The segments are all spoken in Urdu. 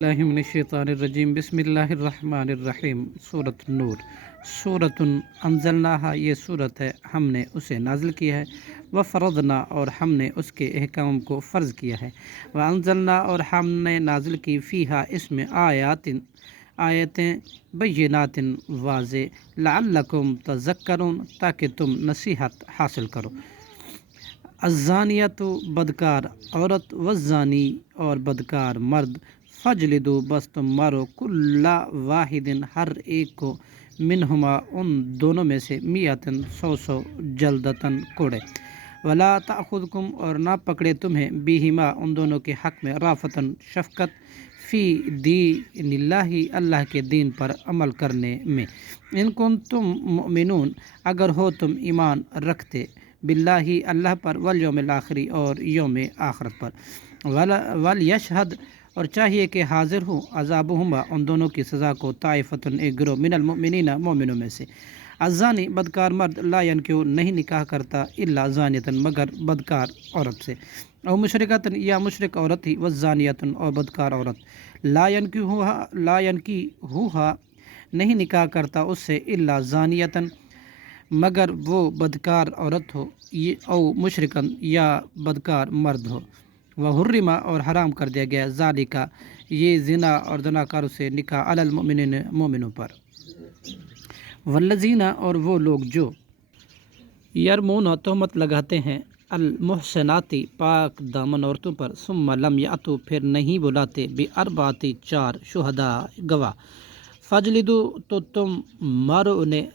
اللہ من الشیطان الرجیم بسم اللہ الرحمن الرحیم سورۃ النور سورۃ انزلناہا، یہ صورت ہے ہم نے اسے نازل کیا ہے، وفرضنا اور ہم نے اس کے احکام کو فرض کیا ہے، وانزلنا اور ہم نے نازل کی فیہا اس میں آیتیں بینات واضح، لعلکم تذکرون تاکہ تم نصیحت حاصل کرو۔ الزانیۃ بدکار عورت، والزانی اور بدکار مرد، فجلدو بس تم مارو کل واحد ہر ایک کو، منہما ان دونوں میں سے، میتن 100 جلدتن کوڑے، ولا تأخذکم اور نہ پکڑے تمہیں، بیہما ان دونوں کے حق میں، رافتن شفقت، فی دین اللہ اللہ کے دین پر عمل کرنے میں، ان کنتم مؤمنون اگر ہو تم ایمان رکھتے، باللہ اللہ پر، والیوم الآخری اور یوم آخرت پر، ولیشہد اور چاہیے کہ حاضر ہو، عذابہما ان دونوں کی سزا کو، طائفتن ایک گروہ، من المؤمنین مومنوں میں سے، الزانی بدکار مرد، لا ینکحو نہیں نکاح کرتا، الا زانیتن مگر بدکار عورت سے، او مشرکتن یا مشرک عورت ہی، والزانیتن اور بدکار عورت، لا ینکحوہا نہیں نکاح کرتا اس سے، الا زانیتن مگر وہ بدکار عورت ہو، او مشرکن یا بدکار مرد ہو، وحرم اور حرام کر دیا گیا، ذالکا یہ زنا اور زناکاروں سے نکاح، علی المؤمنین مومنوں پر، والذین اور وہ لوگ جو، یرمون تہمت لگاتے ہیں، المحصناتی پاک دامن عورتوں پر، ثم لم یأتوا پھر نہیں بلاتے، باربعۃ 4 شہداء گواہ، فجلدو تو تم مارو انہیں،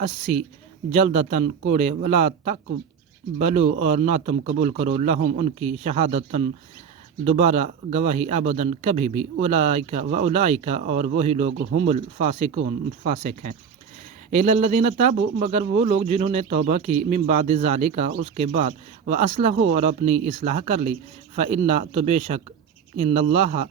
80 جلدتن کوڑے، ولا تقبلو اور نہ تم قبول کرو، لہم ان کی، شہادتن دوبارہ گواہی، ابداً کبھی بھی، اولئک اور وہی لوگ، ہم الفاسقون فاسق ہیں، الا الذین تابوا مگر وہ لوگ جنہوں نے توبہ کی، من بعد ذالک اس کے بعد، واصلحوا اور اپنی اصلاح کر لی، فإن تو بے شک، ان اللہ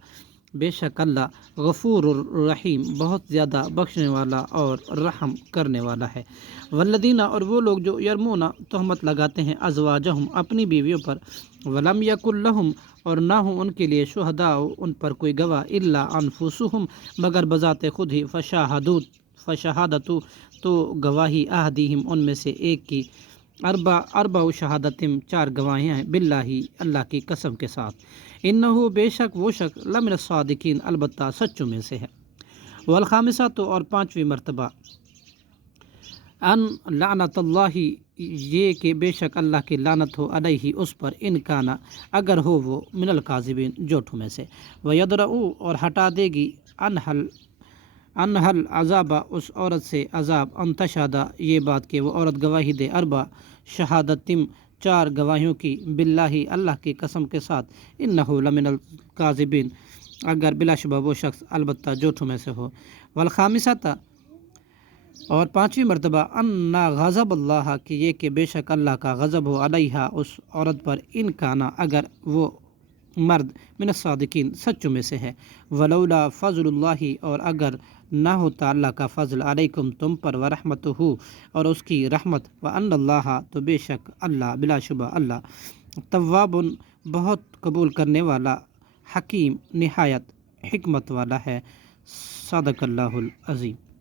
بے شک اللہ، غفور الرحیم بہت زیادہ بخشنے والا اور رحم کرنے والا ہے، والذین اور وہ لوگ جو، یرمون تہمت لگاتے ہیں، ازواجہم اپنی بیویوں پر، ولم یکن لہم اور نہ ہوں ان کے لیے، شہداء ان پر کوئی گواہ، الا انفسہم مگر بذات خود ہی، فشہادتو تو گواہی، احدہم ان میں سے ایک کی، اربع شہادتم 4 گواہیاں ہیں، باللہ اللہ کی قسم کے ساتھ، انہو بے شک وہ شخص، لمن الصادقین البتہ سچوں میں سے ہے، والخامسۃ اور 5ویں مرتبہ، ان لعنت اللہ یہ کہ بے شک اللہ کی لعنت ہو، علیہ اس پر، ان کانا اگر ہو وہ، من الکاذبین جھوٹوں میں سے، ویدرؤ اور ہٹا دے گی، انہل عذاب اس عورت سے عذاب، ان تشہدہ یہ بات کہ وہ عورت گواہی دے، اربع شہادتم 4 گواہیوں کی، باللہ اللہ کی قسم کے ساتھ، انہ لمن الکاذبین اگر بلا شبہ وہ شخص البتہ جھوٹوں میں سے ہو، والخامسۃ اور 5ویں مرتبہ، ان غضب اللہ کہ یہ کہ بے شک اللہ کا غضب ہو، علیہا اس عورت پر، ان کانا اگر وہ مرد، من الصادقین سچوں میں سے ہے، ولولا فضل اللہ اور اگر نہ ہوتا اللہ کا فضل، علیکم تم پر، ورحمتہ اور اس کی رحمت، وان اللہ تو بے شک اللہ، بلا شبہ اللہ، تواب بہت قبول کرنے والا، حکیم نہایت حکمت والا ہے، صدق اللہ العظیم۔